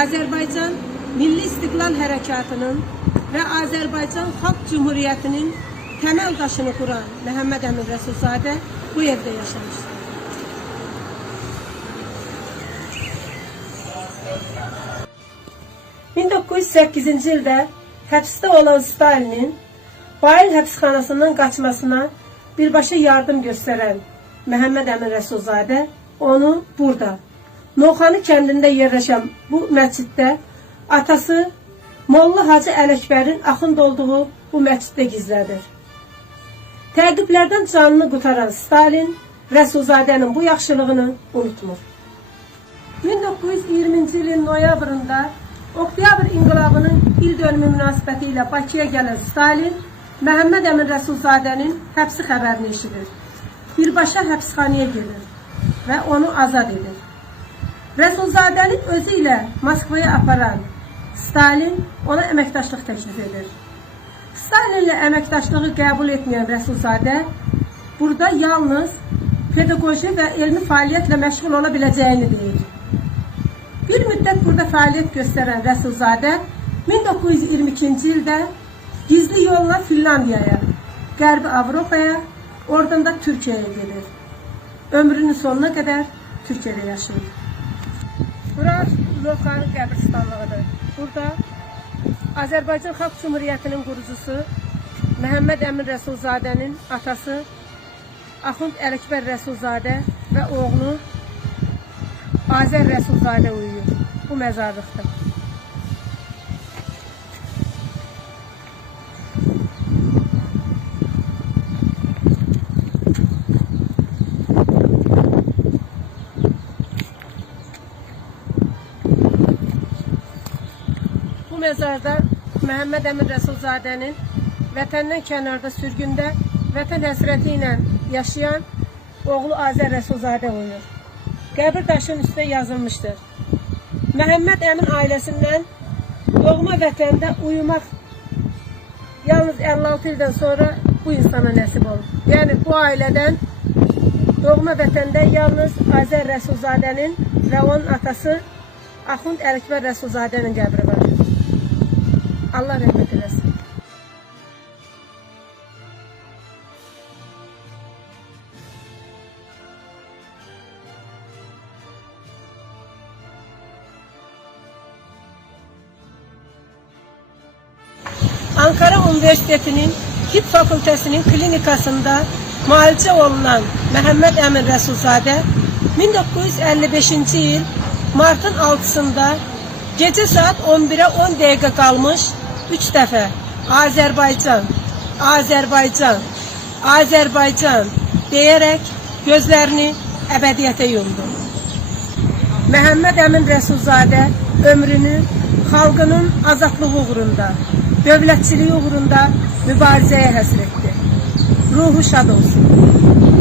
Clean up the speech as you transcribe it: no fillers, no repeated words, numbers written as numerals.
Azərbaycan Milli İstiqlal Hərəkatının və Azərbaycan Xalq Cumhuriyyətinin təməl daşını quran Məhəmməd Əmin Rəsulzadə bu evdə yaşamışdır. ...1908-ci ildə həbsdə olan Stalinin Bayıl həbsxanasından qaçmasına birbaşa yardım göstərən Məhəmməd Əmin Rəsulzadə onu burada, Novxanı kəndində yerləşən bu məsciddə atası Molla Hacı Ələkbərin axund olduğu bu məsciddə gizlədir. Təqiblərdən canını qutaran Stalin Rəsulzadənin bu yaxşılığını unutmur. 1920-ci ilin noyabrında Oktyabr İnqilabının il dönümü münasibəti ilə Bakıya gələn Stalin Məhəmməd Əmin Rəsulzadənin həbsi xəbərini eşidir. Birbaşa həbsxanaya gedir və onu azad edir. Rəsulzadəni özü ilə Moskvaya aparan Stalin ona əməkdaşlıq təklif edir. Stalinlə əməkdaşlığı qəbul etməyən Rəsulzadə burada yalnız pedaqoji və elmi fəaliyyətlə məşğul ola biləcəyini deyir. Bir müddət burada fəaliyyət göstərən Rəsulzadə 1922-ci ildə gizli yolla Finlandiyaya, Qərbi Avropaya, oradan da Türkiyəyə gedir. Ömrünün sonuna qədər Türkiyədə yaşayır. Burası Novxanı qəbirstanlığıdır. Burada Azərbaycan Xalq Cumhuriyyətinin qurucusu Məhəmməd Əmin Rəsulzadənin atası Axund Ələkbər Rəsulzadə və oğlu Azər Rəsulzadə uyuyur. Bu məzarlıqdır. Bu məzarda Məhəmməd Əmin Rəsulzadənin vətəndən kənarda sürgündə vətən həsrəti ilə yaşayan oğlu Azər Rəsulzadə uyur. Qəbir daşının üstə yazılmışdır. Məhəmməd Əmin ailəsindən doğma vətəndə uyumaq yalnız 56 ildən sonra bu insana nəsib olur. Yəni bu ailədən doğma vətəndə yalnız Azər Rəsulzadənin və onun atası Axund Ələkbər Rəsulzadənin qəbri var. Allah rəhmət eləsin. Ankara Universitetinin Tibb Fakültəsinin klinikasında müalicə olunan Məhəmməd Əmin Rəsulzadə 1955-ci il martın 6-sında gecə saat 11-ə 10 dəqiqə qalmış 3 dəfə Azərbaycan, Azərbaycan, Azərbaycan deyərək gözlərini əbədiyyətə yumdu. Məhəmməd Əmin Rəsulzadə ömrünü xalqının azadlığı uğrunda, dövlətçiliyi uğrunda mübarizəyə həsr etdi. Ruhu şad olsun.